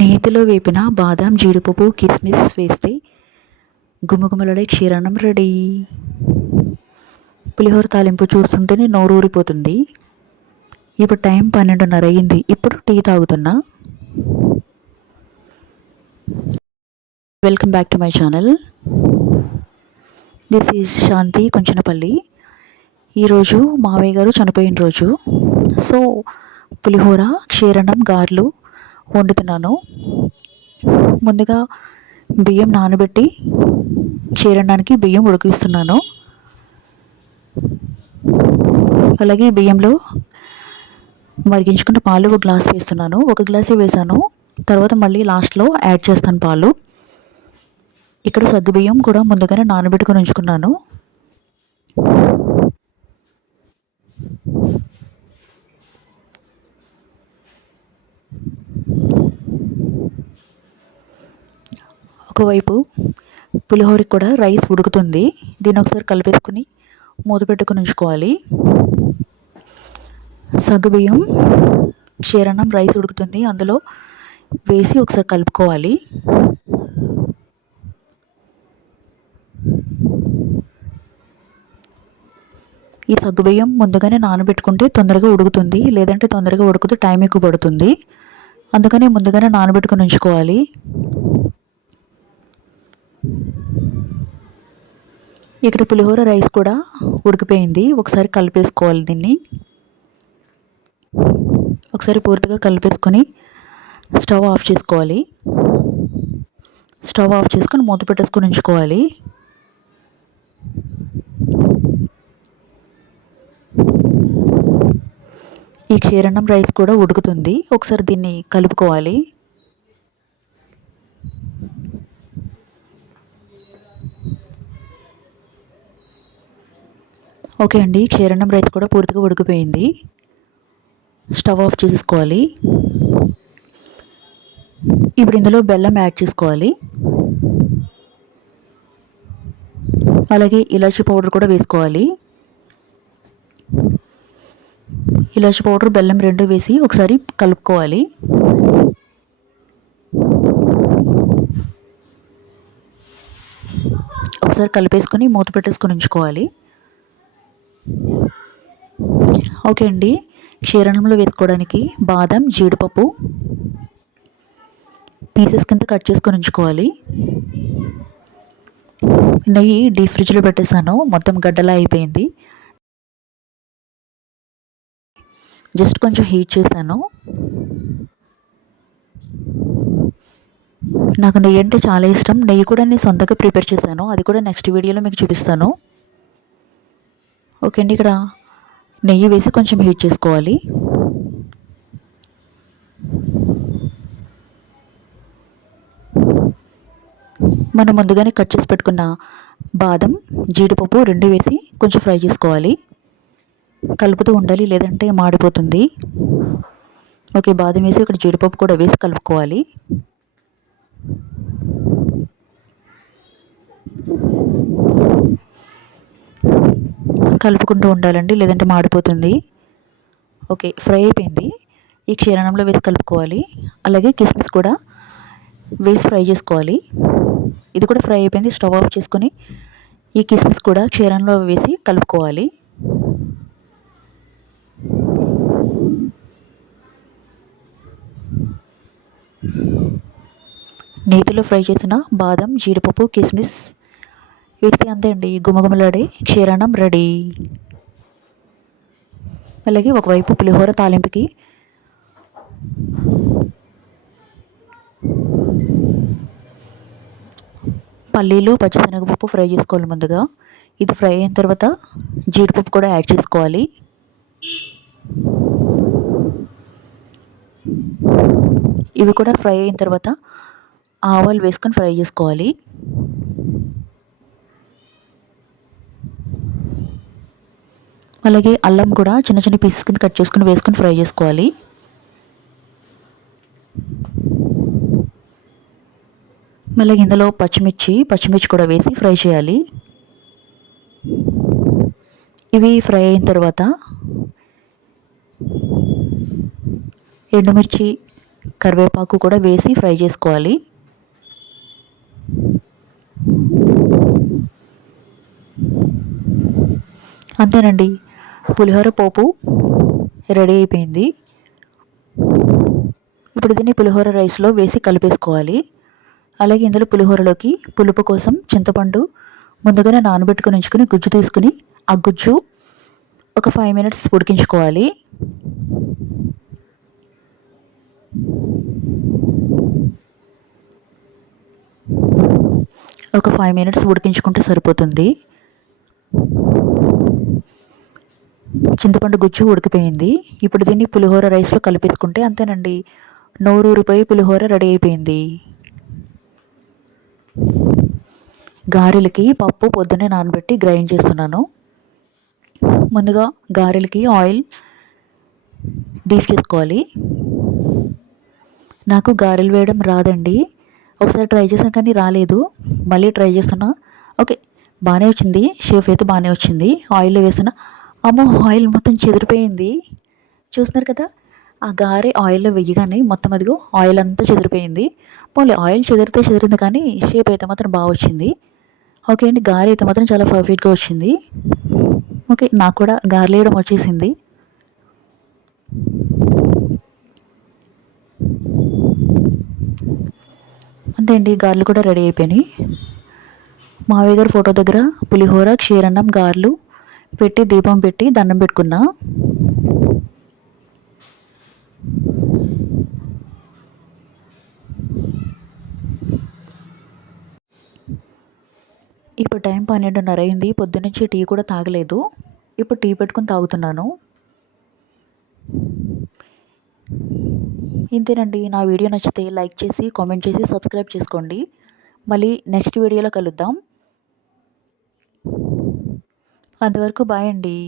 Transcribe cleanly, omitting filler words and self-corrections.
నేతిలో వేపిన బాదాం జీడిపప్పు కిస్మిస్ వేస్తే గుమగుమలడే క్షీరాన్నం రెడీ. పులిహోర తాలింపు చూస్తుంటేనే నోరు ఊరిపోతుంది. ఇప్పుడు టైం 12:30 అయ్యింది. ఇప్పుడు టీ తాగుతున్నా. Welcome back to my channel. This is Shanti Konchenapalli. ఈరోజు మావయ్య గారు చనిపోయిన రోజు. సో పులిహోర క్షీరాన్నం గారెలు వండుతున్నాను. ముందుగా బియ్యం నానబెట్టి క్షీరాన్నానికి బియ్యం ఉడికిస్తున్నాను. అలాగే బియ్యంలో మరిగించుకున్న పాలు ఒక గ్లాస్ వేస్తున్నాను. ఒక గ్లాసే వేసాను, తర్వాత మళ్ళీ లాస్ట్లో యాడ్ చేస్తాను పాలు. ఇక్కడ సగ్గుబియ్యం కూడా ముందుగానే నానబెట్టుకొని ఉంచుకున్నాను. ఒకవైపు పులిహోరకి కూడా రైస్ ఉడుకుతుంది. దీన్ని ఒకసారి కలిపేసుకుని మూత పెట్టుకుని ఉంచుకోవాలి. సగ్గుబియ్యం క్షీరాన్నం రైస్ ఉడుకుతుంది, అందులో వేసి ఒకసారి కలుపుకోవాలి. ఈ సగ్గుబియ్యం ముందుగానే నానబెట్టుకుంటే తొందరగా ఉడుకుతుంది, లేదంటే తొందరగా ఉడుకుతూ టైం ఎక్కువ పడుతుంది. అందుకని ముందుగానే నానబెట్టుకుని ఉంచుకోవాలి. ఇక్కడ పులిహోర రైస్ కూడా ఉడికిపోయింది. ఒకసారి కలిపేసుకోవాలి. దీన్ని ఒకసారి పూర్తిగా కలిపేసుకొని స్టవ్ ఆఫ్ చేసుకోవాలి. స్టవ్ ఆఫ్ చేసుకొని మూత పెట్టేసుకొని ఉంచుకోవాలి. ఈ క్షీరాన్నం రైస్ కూడా ఉడుకుతుంది. ఒకసారి దీన్ని కలుపుకోవాలి. ఓకే అండి, క్షీరాన్నం రైస్ కూడా పూర్తిగా ఉడికిపోయింది. స్టవ్ ఆఫ్ చేసేసుకోవాలి. ఇప్పుడు ఇందులో బెల్లం యాడ్ చేసుకోవాలి. అలాగే ఇలాచీ పౌడర్ కూడా వేసుకోవాలి. ఇలాచీ పౌడర్ బెల్లం రెండు వేసి ఒకసారి కలుపుకోవాలి. ఒకసారి కలిపేసుకొని మూత పెట్టేసుకొని ఉంచుకోవాలి. ఓకే అండి, క్షీరాన్నంలో వేసుకోవడానికి బాదం జీడిపప్పు పీసెస్ కింద కట్ చేసుకొని ఉంచుకోవాలి. నెయ్యి డీప్ ఫ్రిడ్జ్లో పెట్టేశాను, మొత్తం గడ్డలా అయిపోయింది. జస్ట్ కొంచెం హీట్ చేశాను. నాకు నెయ్యి అంటే చాలా ఇష్టం. నెయ్యి కూడా నేను సొంతంగా ప్రిపేర్ చేశాను, అది కూడా నెక్స్ట్ వీడియోలో మీకు చూపిస్తాను. ఓకే అండి, ఇక్కడ నెయ్యి వేసి కొంచెం హీట్ చేసుకోవాలి. మనం ముందుగానే కట్ చేసి పెట్టుకున్న బాదం జీడిపప్పు రెండు వేసి కొంచెం ఫ్రై చేసుకోవాలి. కలుపుతూ ఉండాలి, లేదంటే మాడిపోతుంది. ఓకే, బాదం వేసి ఇక్కడ జీడిపప్పు కూడా వేసి కలుపుకోవాలి. కలుపుకుంటూ ఉండాలండి, లేదంటే మాడిపోతుంది. ఓకే, ఫ్రై అయిపోయింది. ఈ క్షీరాన్నంలో వేసి కలుపుకోవాలి. అలాగే కిస్మిస్ కూడా వేసి ఫ్రై చేసుకోవాలి. ఇది కూడా ఫ్రై అయిపోయింది. స్టవ్ ఆఫ్ చేసుకొని ఈ కిస్మిస్ కూడా క్షీరాన్నంలో వేసి కలుపుకోవాలి. నేతిలో ఫ్రై చేసిన బాదం జీడిపప్పు కిస్మిస్ వేసి అంతే అండి, గుమగుమలాడే క్షీరాన్నం రెడీ. అలాగే ఒకవైపు పులిహోర తాలింపుకి పల్లీలు పచ్చిశనగపప్పు ఫ్రై చేసుకోవాలి ముందుగా. ఇది ఫ్రై అయిన తర్వాత జీడిపప్పు కూడా యాడ్ చేసుకోవాలి. ఇవి కూడా ఫ్రై అయిన తర్వాత ఆవాలు వేసుకొని ఫ్రై చేసుకోవాలి. అలాగే అల్లం కూడా చిన్న చిన్న పీసెస్ కింద కట్ చేసుకుని వేసుకొని ఫ్రై చేసుకోవాలి. మళ్ళీ ఇందులో పచ్చిమిర్చి కూడా వేసి ఫ్రై చేయాలి. ఇవి ఫ్రై అయిన తర్వాత ఎండుమిర్చి, కరివేపాకు కూడా వేసి ఫ్రై చేసుకోవాలి. అంతేనండి, పులిహోర పోపు రెడీ అయిపోయింది. ఇప్పుడు దీన్ని పులిహోర రైస్లో వేసి కలిపేసుకోవాలి. అలాగే ఇందులో పులిహోరలోకి పులుపు కోసం చింతపండు ముందుగానే నానబెట్టుకుని ఉంచుకుని గుజ్జు తీసుకుని ఆ గుజ్జు ఒక 5 మినిట్స్ ఉడికించుకోవాలి. ఒక 5 మినిట్స్ ఉడికించుకుంటే సరిపోతుంది. చింతపండు గుజ్జు ఉడికిపోయింది. ఇప్పుడు దీన్ని పులిహోర రైస్లో కలిపేసుకుంటే అంతేనండి, నోరూరిపోయి పులిహోర రెడీ అయిపోయింది. గారెలకి పప్పు పొద్దున్నే నానబెట్టి గ్రైండ్ చేస్తున్నాను. ముందుగా గారెలకి ఆయిల్ డీప్ చేసుకోవాలి. నాకు గారెలు వేయడం రాదండి, ఒకసారి ట్రై చేసాను కానీ రాలేదు, మళ్ళీ ట్రై చేస్తున్నా. ఓకే, బాగానే వచ్చింది, షేప్ అయితే బాగానే వచ్చింది. ఆయిల్లో వేస్తున్నా, అమ్మో ఆయిల్ మొత్తం చెదిరిపోయింది. చూస్తున్నారు కదా, ఆ గారె ఆయిల్లో వెయ్యగానే మొత్తం అదిగో ఆయిల్ అంతా చెదిరిపోయింది. పోలే, ఆయిల్ చెదిరితే చెదిరింది కానీ షేప్ అయితే మాత్రం బాగా వచ్చింది. ఓకే అండి, గారె అయితే మాత్రం చాలా పర్ఫెక్ట్గా వచ్చింది. ఓకే, నాకు కూడా గారెలు వేయడం వచ్చేసింది. అంతే అండి, గారెలు కూడా రెడీ అయిపోయినాయి. మావయ్య గారి ఫోటో దగ్గర పులిహోర, క్షీరన్నం, గారెలు పెట్టి దీపం పెట్టి దండం పెట్టుకున్నా. ఇప్పుడు టైం 12:30 అయింది. పొద్దున్నుంచి టీ కూడా తాగలేదు, ఇప్పుడు టీ పెట్టుకుని తాగుతున్నాను. ఇంతేనండి, నా వీడియో నచ్చితే లైక్ చేసి కామెంట్ చేసి సబ్స్క్రైబ్ చేసుకోండి. మళ్ళీ నెక్స్ట్ వీడియోలో కలుద్దాం. అంతవరకు బాయ్ అండి.